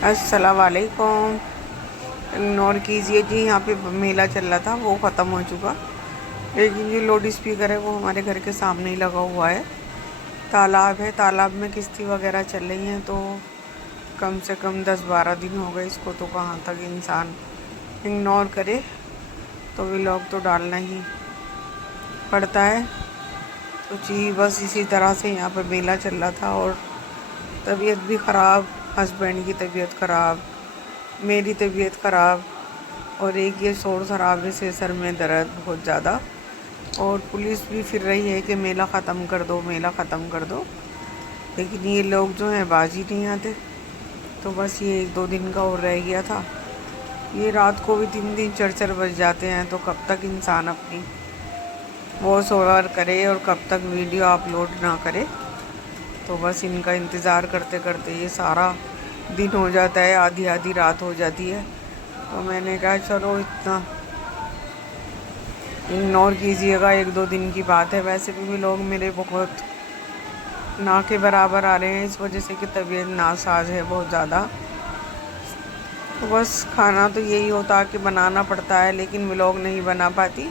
अस्सलाम वालेकुम। इग्नोर कीजिए जी, यहाँ पे मेला चल रहा था, वो ख़त्म हो चुका। लेकिन जो लाउड स्पीकर है वो हमारे घर के सामने ही लगा हुआ है। तालाब है, तालाब में किश्ती वगैरह चल रही हैं, तो कम से कम 10-12 दिन हो गए इसको, तो कहाँ तक इंसान इग्नोर करे। तो व्लॉग तो डालना ही पड़ता है। तो जी बस इसी तरह से यहाँ पे मेला चल रहा था, और तबीयत भी ख़राब, हस्बैंड की तबीयत ख़राब, मेरी तबीयत ख़राब, और एक ये शोर शराबे से सर में दर्द बहुत ज़्यादा। और पुलिस भी फिर रही है कि मेला ख़त्म कर दो, मेला ख़त्म कर दो, लेकिन ये लोग जो हैं बाजी नहीं आते। तो बस ये 1-2 दिन का और रह गया था। ये रात को भी 3-3 4-4 बज जाते हैं, तो कब तक इंसान अपनी वॉइस ओवर करे और कब तक वीडियो अपलोड ना करे। तो बस इनका इंतज़ार करते करते ये सारा दिन हो जाता है, आधी आधी रात हो जाती है। तो मैंने कहा चलो इतना इग्नोर कीजिएगा, 1-2 दिन की बात है। वैसे भी लोग मेरे बहुत ना के बराबर आ रहे हैं, इस वजह से कि तबीयत नासाज है बहुत ज़्यादा। तो बस खाना तो यही होता कि बनाना पड़ता है, लेकिन व्लॉग नहीं बना पाती।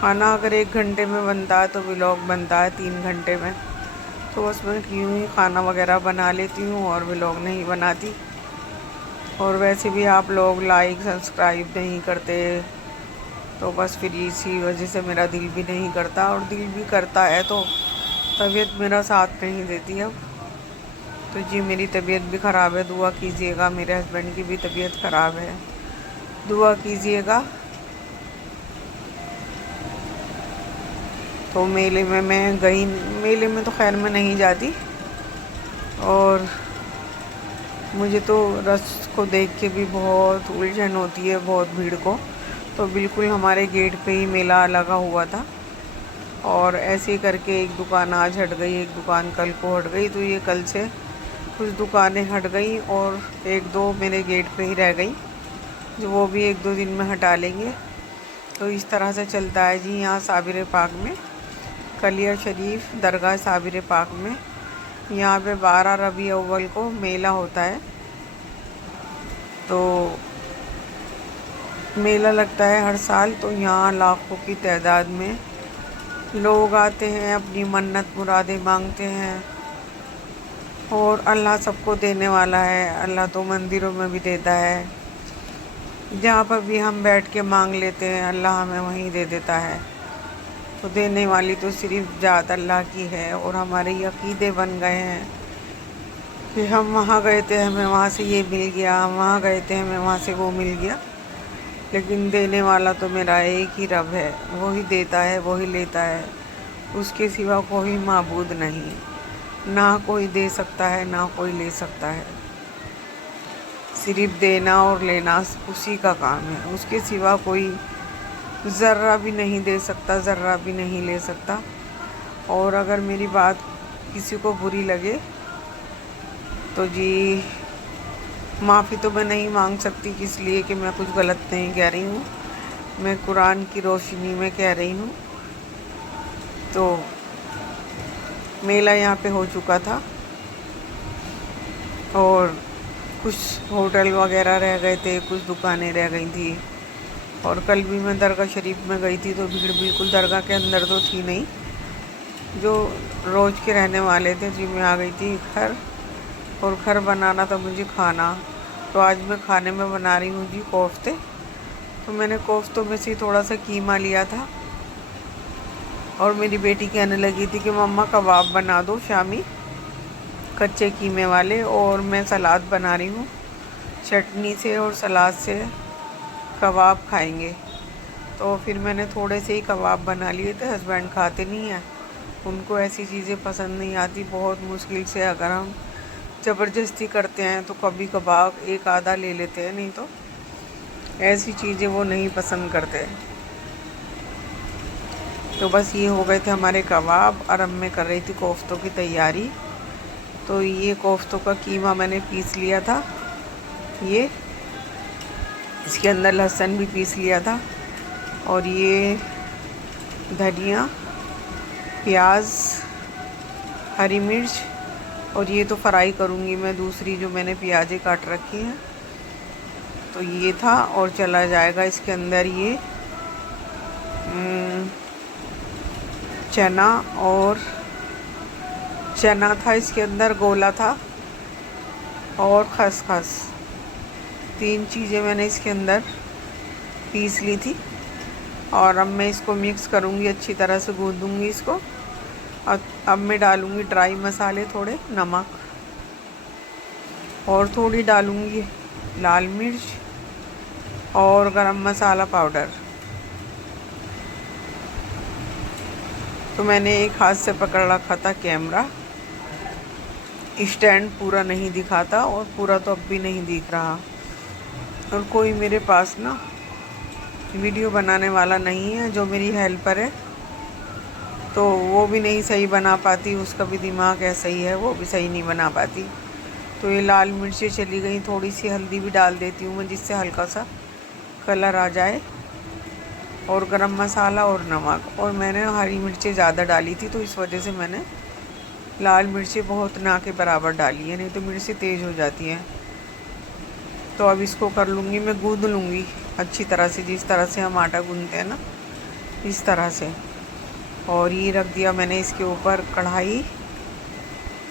खाना अगर 1 घंटे में बनता है तो व्लॉग बनता है 3 घंटे में। तो बस मैं यूँ ही खाना वगैरह बना लेती हूँ और व्लॉग नहीं बनाती। और वैसे भी आप लोग लाइक सब्सक्राइब नहीं करते, तो बस फिर इसी वजह से मेरा दिल भी नहीं करता, और दिल भी करता है तो तबीयत मेरा साथ नहीं देती अब। तो जी मेरी तबीयत भी ख़राब है, दुआ कीजिएगा। मेरे हस्बैंड की भी तबीयत ख़राब है, दुआ कीजिएगा। तो मेले में मैं गई, मेले में तो खैर मैं नहीं जाती, और मुझे तो रस को देख के भी बहुत उलझन होती है, बहुत भीड़ को। तो बिल्कुल हमारे गेट पे ही मेला लगा हुआ था, और ऐसे ही करके एक दुकान आज हट गई, एक दुकान कल को हट गई, तो ये कल से कुछ दुकानें हट गई और 1-2 मेरे गेट पे ही रह गई, जो वो भी 1-2 दिन में हटा लेंगे। तो इस तरह से चलता है जी यहाँ साबिर पाक में, कलिया शरीफ दरगाह साबिर पाक में। यहाँ पे 12 रबी अव्वल को मेला होता है। तो मेला लगता है हर साल, तो यहाँ लाखों की तादाद में लोग आते हैं, अपनी मन्नत मुरादें मांगते हैं, और अल्लाह सबको देने वाला है। अल्लाह तो मंदिरों में भी देता है, जहाँ पर भी हम बैठ के मांग लेते हैं अल्लाह हमें वहीं दे देता है। तो देने वाली तो सिर्फ ज़ात अल्लाह की है, और हमारे ये अक़ीदे बन गए हैं कि हम वहाँ गए थे हमें वहाँ से ये मिल गया, हम वहाँ गए थे हमें वहाँ से वो मिल गया। लेकिन देने वाला तो मेरा एक ही रब है, वो ही देता है, वो ही लेता है, उसके सिवा कोई माबूद नहीं। ना कोई दे सकता है, ना कोई ले सकता है। सिर्फ देना और लेना उसी का काम है, उसके सिवा कोई ज़र्रा भी नहीं दे सकता, ज़र्रा भी नहीं ले सकता। और अगर मेरी बात किसी को बुरी लगे तो जी माफ़ी तो मैं नहीं मांग सकती, इसलिए कि मैं कुछ गलत नहीं कह रही हूँ, मैं कुरान की रोशनी में कह रही हूँ। तो मेला यहाँ पे हो चुका था, और कुछ होटल वगैरह रह गए थे, कुछ दुकानें रह गई थी। और कल भी मैं दरगाह शरीफ में गई थी, तो भीड़ बिल्कुल दरगाह के अंदर तो थी नहीं। जो रोज़ के रहने वाले थे जी, मैं आ गई थी घर, और घर बनाना था मुझे खाना। तो आज मैं खाने में बना रही हूँ जी कोफ्ते। तो मैंने कोफ्तों में से थोड़ा सा कीमा लिया था, और मेरी बेटी कहने लगी थी कि मम्मा कबाब बना दो शामी, कच्चे कीमे वाले। और मैं सलाद बना रही हूँ, चटनी से और सलाद से कबाब खाएंगे। तो फिर मैंने थोड़े से ही कबाब बना लिए थे, हस्बैंड खाते नहीं हैं, उनको ऐसी चीज़ें पसंद नहीं आती। बहुत मुश्किल से अगर हम ज़बरदस्ती करते हैं तो कभी कबाब एक आधा ले लेते हैं, नहीं तो ऐसी चीज़ें वो नहीं पसंद करते। तो बस ये हो गए थे हमारे कबाब, और अब मैं कर रही थी कोफ्तों की तैयारी। तो ये कोफ्तों का कीमा मैंने पीस लिया था, ये इसके अंदर लहसुन भी पीस लिया था, और ये धनिया, प्याज, हरी मिर्च, और ये तो फ्राई करूँगी मैं दूसरी जो मैंने प्याज़ें काट रखी हैं। तो ये था, और चला जाएगा इसके अंदर ये चना, और चना था इसके अंदर, गोला था, और खसखस। 3 चीज़ें मैंने इसके अंदर पीस ली थी। और अब मैं इसको मिक्स करूँगी, अच्छी तरह से गूँदूँगी इसको। अब मैं डालूँगी ड्राई मसाले थोड़े, नमक, और थोड़ी डालूँगी लाल मिर्च और गरम मसाला पाउडर। तो मैंने एक हाथ से पकड़ रखा था कैमरा, स्टैंड पूरा नहीं दिखाता, और पूरा तो अब भी नहीं दिख रहा। और कोई मेरे पास ना वीडियो बनाने वाला नहीं है, जो मेरी हेल्पर है, तो वो भी नहीं सही बना पाती, उसका भी दिमाग ऐसा ही है, वो भी सही नहीं बना पाती। तो ये लाल मिर्चें चली गई, थोड़ी सी हल्दी भी डाल देती हूँ मैं, जिससे हल्का सा कलर आ जाए, और गरम मसाला और नमक। और मैंने हरी मिर्चें ज़्यादा डाली थी, तो इस वजह से मैंने लाल मिर्चें बहुत ना के बराबर डाली है, नहीं तो मिर्चें तेज़ हो जाती हैं। तो अब इसको कर लूँगी मैं, गूँद लूँगी अच्छी तरह से, जिस तरह से हम आटा गूँधते हैं ना, इस तरह से। और ये रख दिया मैंने इसके ऊपर कढ़ाई,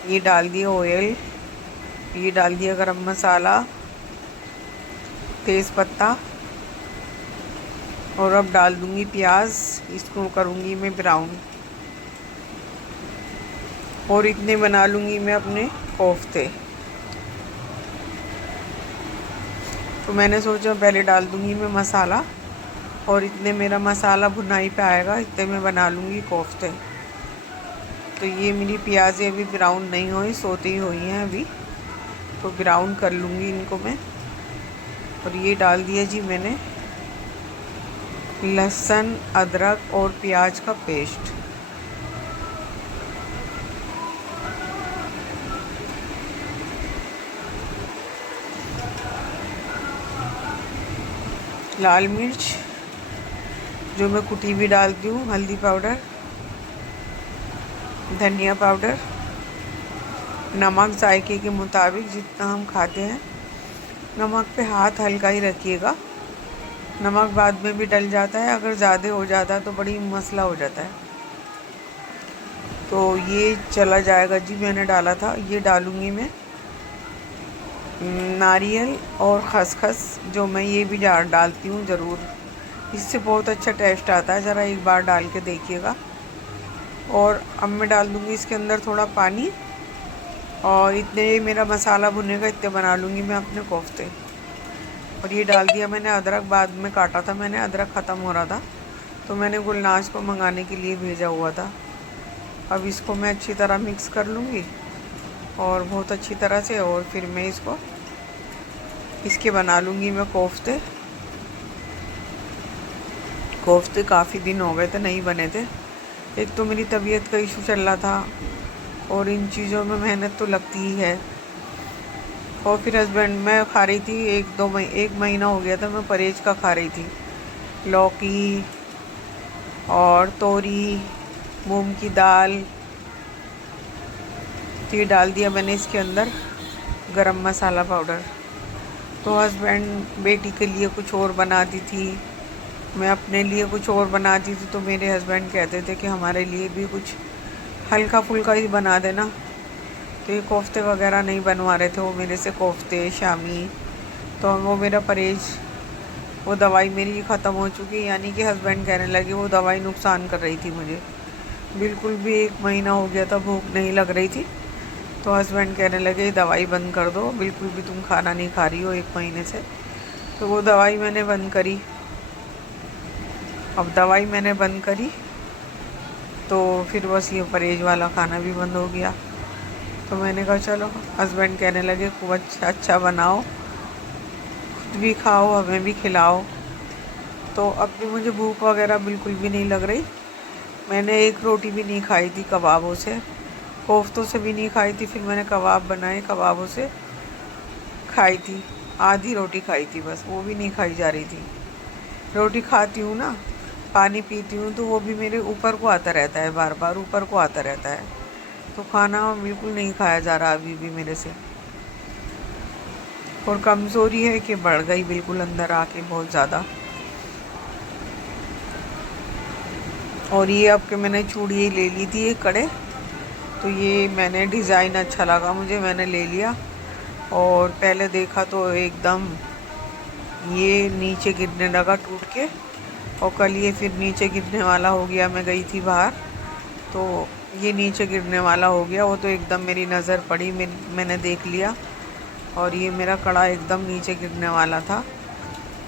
ये डाल दिया ऑयल, ये डाल दिया गरम मसाला, तेज़पत्ता, और अब डाल दूँगी प्याज, इसको करूँगी मैं ब्राउन। और इतने बना लूँगी मैं अपने कोफ्ते। तो मैंने सोचा पहले डाल दूँगी मैं मसाला, और इतने मेरा मसाला भुनाई पे आएगा, इतने में बना लूँगी कोफ्ते। तो ये मेरी प्याज़ें अभी ब्राउन नहीं हुई, सोती हुई हैं अभी, तो ब्राउन कर लूँगी इनको मैं। और ये डाल दिया जी मैंने लहसुन, अदरक और प्याज का पेस्ट। लाल मिर्च जो मैं कुटी भी डालती हूँ, हल्दी पाउडर, धनिया पाउडर, नमक जायके के मुताबिक जितना हम खाते हैं। नमक पे हाथ हल्का ही रखिएगा, नमक बाद में भी डल जाता है, अगर ज़्यादा हो जाता है तो बड़ी मसला हो जाता है। तो ये चला जाएगा जी, मैंने डाला था। ये डालूँगी मैं नारियल और खसखस, जो मैं ये भी डालती हूँ ज़रूर, इससे बहुत अच्छा टेस्ट आता है, ज़रा एक बार डाल के देखिएगा। और अब मैं डाल दूँगी इसके अंदर थोड़ा पानी, और इतने मेरा मसाला भुनेगा, इतने बना लूँगी मैं अपने कोफ्ते। और ये डाल दिया मैंने अदरक, बाद में काटा था मैंने, अदरक ख़त्म हो रहा था, तो मैंने गुलनाज को मंगाने के लिए भेजा हुआ था। अब इसको मैं अच्छी तरह मिक्स कर लूँगी, और बहुत अच्छी तरह से, और फिर मैं इसके बना लूँगी मैं कोफ्ते। कोफ्ते काफ़ी दिन हो गए थे नहीं बने थे, एक तो मेरी तबीयत का इशू चल रहा था, और इन चीज़ों में मेहनत तो लगती ही है। और फिर हस्बैंड, मैं खा रही थी, एक महीना हो गया था मैं परहेज का खा रही थी, लौकी और तोरी, मूंग की दाल। तो ये डाल दिया मैंने इसके अंदर गरम मसाला पाउडर। तो हस्बैंड बेटी के लिए कुछ और बनाती थी, मैं अपने लिए कुछ और बनाती थी, तो मेरे हस्बैंड कहते थे कि हमारे लिए भी कुछ हल्का फुल्का ही बना देना। तो ये कोफ्ते वगैरह नहीं बनवा रहे थे वो मेरे से, कोफ्ते शामी। तो वो मेरा परहेज, वो दवाई मेरी ख़त्म हो चुकी, यानी कि हस्बैंड कहने लगे वो दवाई नुकसान कर रही थी मुझे। बिल्कुल भी 1 महीना हो गया था, भूख नहीं लग रही थी, तो हस्बैंड कहने लगे दवाई बंद कर दो, बिल्कुल भी तुम खाना नहीं खा रही हो 1 महीने से। तो वो दवाई मैंने बंद करी। अब दवाई मैंने बंद करी तो फिर बस ये परहेज वाला खाना भी बंद हो गया। तो मैंने कहा चलो, हस्बैंड कहने लगे खूब अच्छा बनाओ, खुद भी खाओ, हमें भी खिलाओ। तो अब भी मुझे भूख वगैरह बिल्कुल भी नहीं लग रही। मैंने एक रोटी भी नहीं खाई थी कबाबों से, कोफ्तों से भी नहीं खाई थी, फिर मैंने कबाब बनाए, कबाबों से खाई थी, आधी रोटी खाई थी बस, वो भी नहीं खाई जा रही थी। रोटी खाती हूँ ना, पानी पीती हूँ, तो वो भी मेरे ऊपर को आता रहता है, बार बार ऊपर को आता रहता है। तो खाना बिल्कुल नहीं खाया जा रहा अभी भी मेरे से। और कमज़ोरी है कि बढ़ गई बिल्कुल अंदर आके बहुत ज़्यादा। और ये अब के मैंने चूड़ी ले ली थी एक कड़े, तो ये मैंने डिज़ाइन अच्छा लगा मुझे, मैंने ले लिया। और पहले देखा तो एकदम ये नीचे गिरने लगा टूट के, और कल ये फिर नीचे गिरने वाला हो गया। मैं गई थी बाहर तो ये नीचे गिरने वाला हो गया, वो तो एकदम मेरी नज़र पड़ी, मैंने देख लिया और ये मेरा कड़ा एकदम नीचे गिरने वाला था।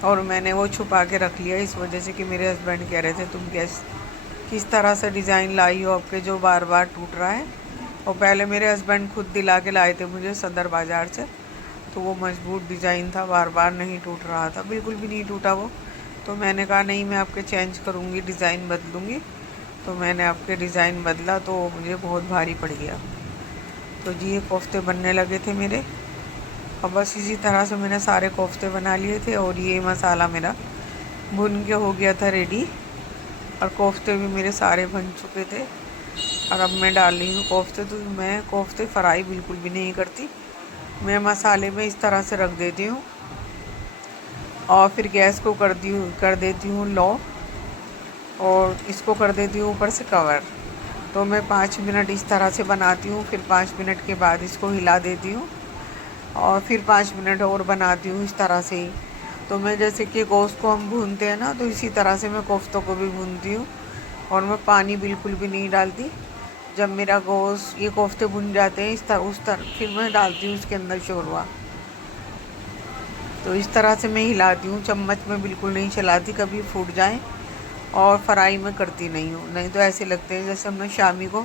और मैंने वो छुपा के रख लिया इस वजह से कि मेरे हस्बैंड कह रहे थे तुम किस तरह से डिज़ाइन लाई हो आपके जो बार बार टूट रहा है। और पहले मेरे हस्बैंड खुद दिला के लाए थे मुझे सदर बाज़ार से, तो वो मजबूत डिज़ाइन था, बार बार नहीं टूट रहा था, बिल्कुल भी नहीं टूटा वो। तो मैंने कहा नहीं, मैं आपके चेंज करूँगी, डिज़ाइन बदलूँगी। तो मैंने आपके डिज़ाइन बदला तो मुझे बहुत भारी पड़ गया। तो जी ये कोफ्ते बनने लगे थे मेरे, और बस इसी तरह से मैंने सारे कोफ्ते बना लिए थे। और ये मसाला मेरा भुन के हो गया था रेडी, और कोफ्ते भी मेरे सारे बन चुके थे। और अब मैं डाल रही हूँ कोफ्ते। तो मैं कोफ्ते फ्राई बिल्कुल भी नहीं करती, मैं मसाले में इस तरह से रख देती हूँ और फिर गैस को कर देती हूँ लो, और इसको कर देती हूँ ऊपर से कवर। तो मैं 5 मिनट इस तरह से बनाती हूँ, फिर 5 मिनट के बाद इसको हिला देती हूँ, और फिर 5 मिनट और बनाती हूँ इस तरह से ही। तो मैं जैसे कि गोश्त को हम भूनते हैं ना, तो इसी तरह से मैं कोफ्तों को भी भूनती हूँ। और मैं पानी बिल्कुल भी नहीं डालती। जब मेरा गोश्त ये कोफ्ते भुन जाते हैं उस तरह फिर मैं डालती हूँ उसके अंदर शोरवा। तो इस तरह से मैं हिलाती हूँ, चम्मच में बिल्कुल नहीं चलाती, कभी फूट जाए। और फ्राई में करती नहीं हूँ, नहीं तो ऐसे लगते हैं जैसे हमने शामी को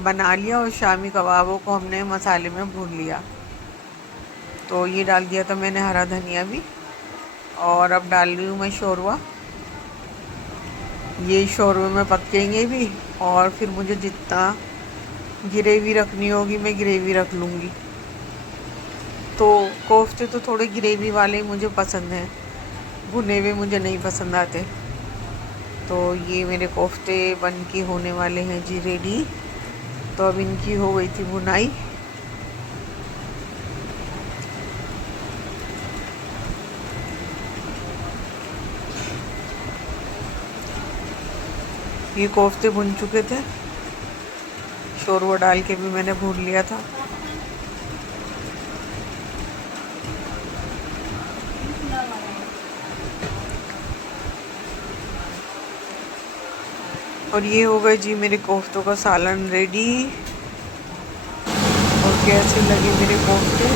बना लिया और शामी कबाबों को हमने मसाले में भून लिया। तो ये डाल दिया था मैंने हरा धनिया भी। और अब डाल रही हूँ मैं शोरवा। ये शोरवे में पकेंगे भी, और फिर मुझे जितना ग्रेवी रखनी होगी मैं ग्रेवी रख लूँगी। तो कोफ्ते तो थोड़े ग्रेवी वाले मुझे पसंद हैं, भुने हुए मुझे नहीं पसंद आते। तो ये मेरे कोफ्ते बन के होने वाले हैं जी रेडी। तो अब इनकी हो गई थी भुनाई। ये कोफ्ते भुन चुके थे, शोरवा डाल के भी मैंने भून लिया था। और ये हो गए जी मेरे कोफ्तों का सालन रेडी। और कैसे लगे मेरे कोफ्ते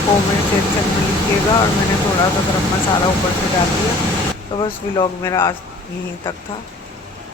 कमेंट सेक्शन में लिखिएगा। और मैंने थोड़ा सा गरम मसाला ऊपर से डाल दिया। तो बस व्लॉग मेरा आज यहीं तक था।